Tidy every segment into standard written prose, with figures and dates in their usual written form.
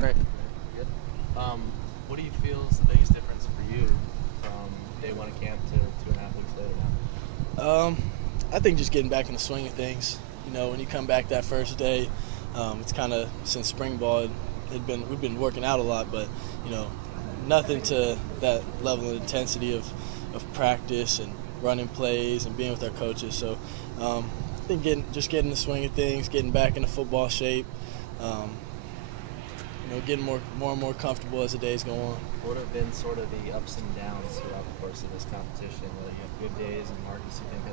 Great. Good. What do you feel is the biggest difference for you from day one of camp to 2.5 weeks later now? I think just getting back in the swing of things. You know, when you come back that first day, it's kind of since spring ball, we've been working out a lot, but you know, nothing to that level of intensity of practice and running plays and being with our coaches. So I think getting in the swing of things, getting back into football shape. Getting more and more comfortable as the days go on. What have been sort of the ups and downs throughout the course of this competition? Whether you have good days and Marcus you think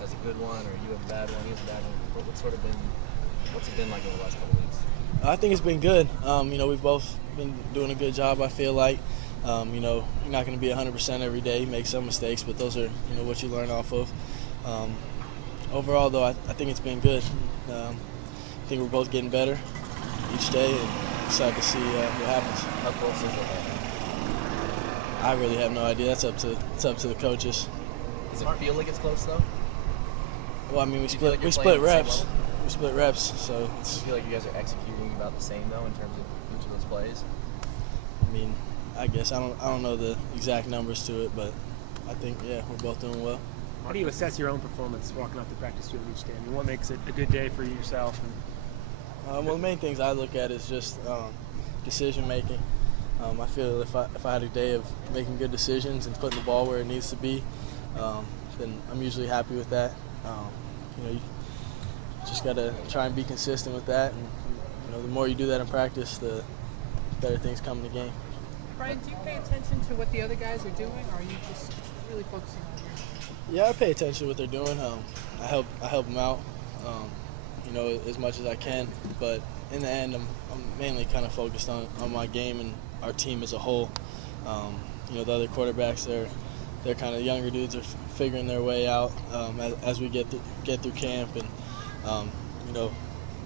has a good one, or you have a bad one, he has a bad one. What's it been like over the last couple of weeks? I think it's been good. We've both been doing a good job, I feel like. You're not going to be 100% every day. You make some mistakes, but those are, what you learn off of. Overall, though, I think it's been good. I think we're both getting better each day, and excited to see what happens. How close is it? I really have no idea. It's up to the coaches. Does it feel like it's close though? Well, I mean, we split reps. We split reps, so do you feel like you guys are executing about the same though in terms of each of those plays? I mean, I guess I don't know the exact numbers to it, but I think we're both doing well. How do you assess your own performance walking off the practice field each day? I mean, what makes it a good day for you yourself? Well, the main things I look at is just decision making. I feel if I had a day of making good decisions and putting the ball where it needs to be, then I'm usually happy with that. You just got to try and be consistent with that, and the more you do that in practice, the better things come in the game. Bryan, do you pay attention to what the other guys are doing, or are you just really focusing on you? Yeah, I pay attention to what they're doing. I help them out, as much as I can. But in the end, I'm mainly kind of focused on my game and our team as a whole. The other quarterbacks, they're kind of younger dudes, are figuring their way out as we get through camp. And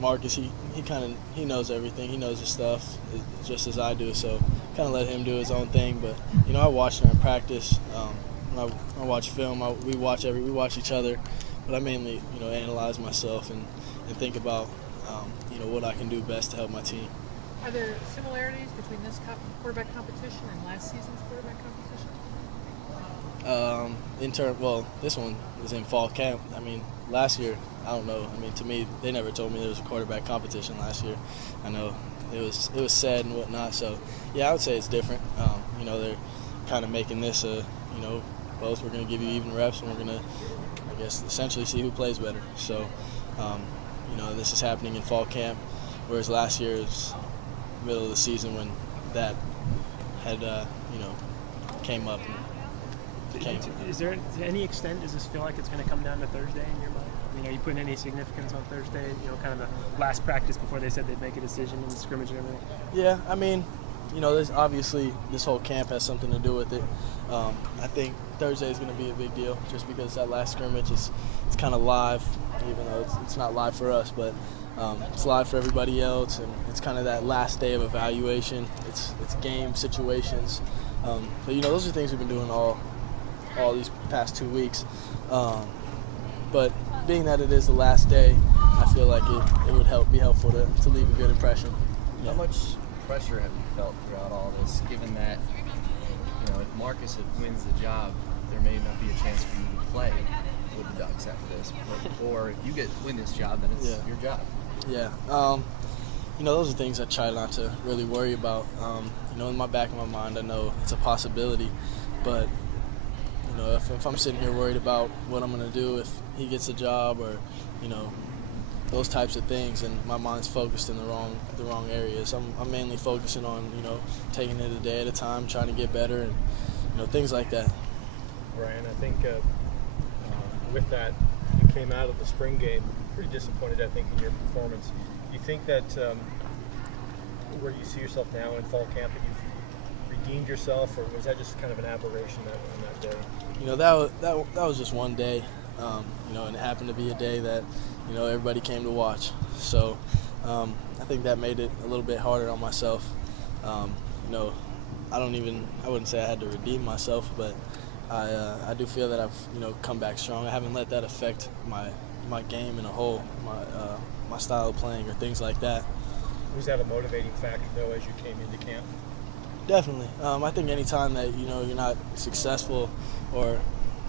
Marcus, he knows everything. He knows his stuff just as I do. So kind of let him do his own thing. But I watch him in practice. When I watch film, we watch each other. But I mainly analyze myself and think about what I can do best to help my team. Are there similarities between this quarterback competition and last season's quarterback competition? This one was in fall camp. I mean, last year, I don't know. I mean, to me, they never told me there was a quarterback competition last year. I know it was said and whatnot. So, yeah, I would say it's different. They're kind of making this both we're going to give you even reps, and we're going to, I guess, essentially see who plays better. So, this is happening in fall camp, whereas last year was middle of the season when that had, came up. Is there, to any extent, does this feel like it's going to come down to Thursday in your mind? I mean, are you putting any significance on Thursday, kind of the last practice before they said they'd make a decision in the scrimmage and everything? Yeah, I mean, there's obviously this whole camp has something to do with it. I think Thursday is going to be a big deal just because that last scrimmage it's kind of live, even though it's not live for us, but it's live for everybody else, and it's kind of that last day of evaluation. It's game situations. But those are things we've been doing all these past 2 weeks. But being that it is the last day, I feel like it would be helpful to leave a good impression. How much pressure have you felt throughout all this, given that if Marcus wins the job, there may not be a chance for you to play with the Ducks after this, or if you win this job, then it's your job. Yeah. Those are things I try not to really worry about. In my back of my mind, I know it's a possibility, but if I'm sitting here worried about what I'm going to do if he gets a job, or those types of things, and my mind's focused in the wrong areas. I'm mainly focusing on taking it a day at a time, trying to get better, and things like that. Bryan, I think with that, you came out of the spring game pretty disappointed, I think, in your performance. Do you think that where you see yourself now in fall camp, that you've redeemed yourself, or was that just kind of an aberration on that day? That was just one day, and it happened to be a day that everybody came to watch. So I think that made it a little bit harder on myself. I wouldn't say I had to redeem myself, but I do feel that I've come back strong. I haven't let that affect my game in a whole, my style of playing or things like that. Was that a motivating factor, though, as you came into camp? Definitely. I think anytime that you're not successful, or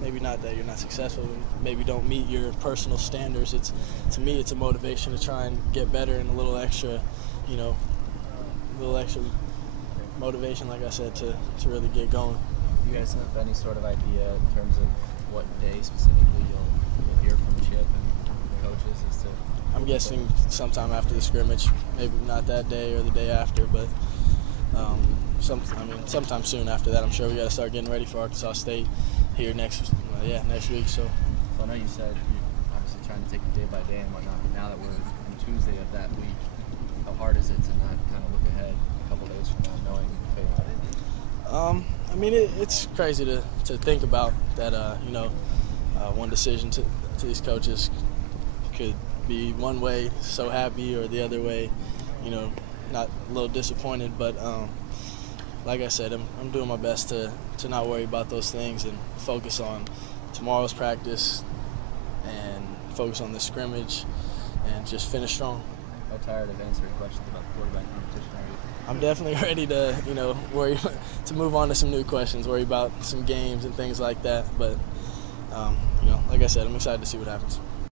maybe not that you're not successful, maybe don't meet your personal standards, to me it's a motivation to try and get better, and a little extra motivation, like I said, to really get going. Do you guys have any sort of idea in terms of what day specifically you'll hear from Chip and the coaches as to? I'm guessing sometime after the scrimmage, maybe not that day or the day after, but sometime soon after that. I'm sure we got to start getting ready for Arkansas State here next week. So I know you said you're obviously trying to take it day by day and whatnot. But now that we're on Tuesday of that week, how hard is it to not kind of look ahead a couple days from now, knowing fate? It's crazy to think about that. One decision to these coaches could be one way, so happy, or the other way, not a little disappointed. But like I said, I'm doing my best to not worry about those things and focus on tomorrow's practice and focus on the scrimmage and just finish strong. How tired of answering questions about the quarterback competition are you? I'm definitely ready to, worry to move on to some new questions, worry about some games and things like that. But, like I said, I'm excited to see what happens.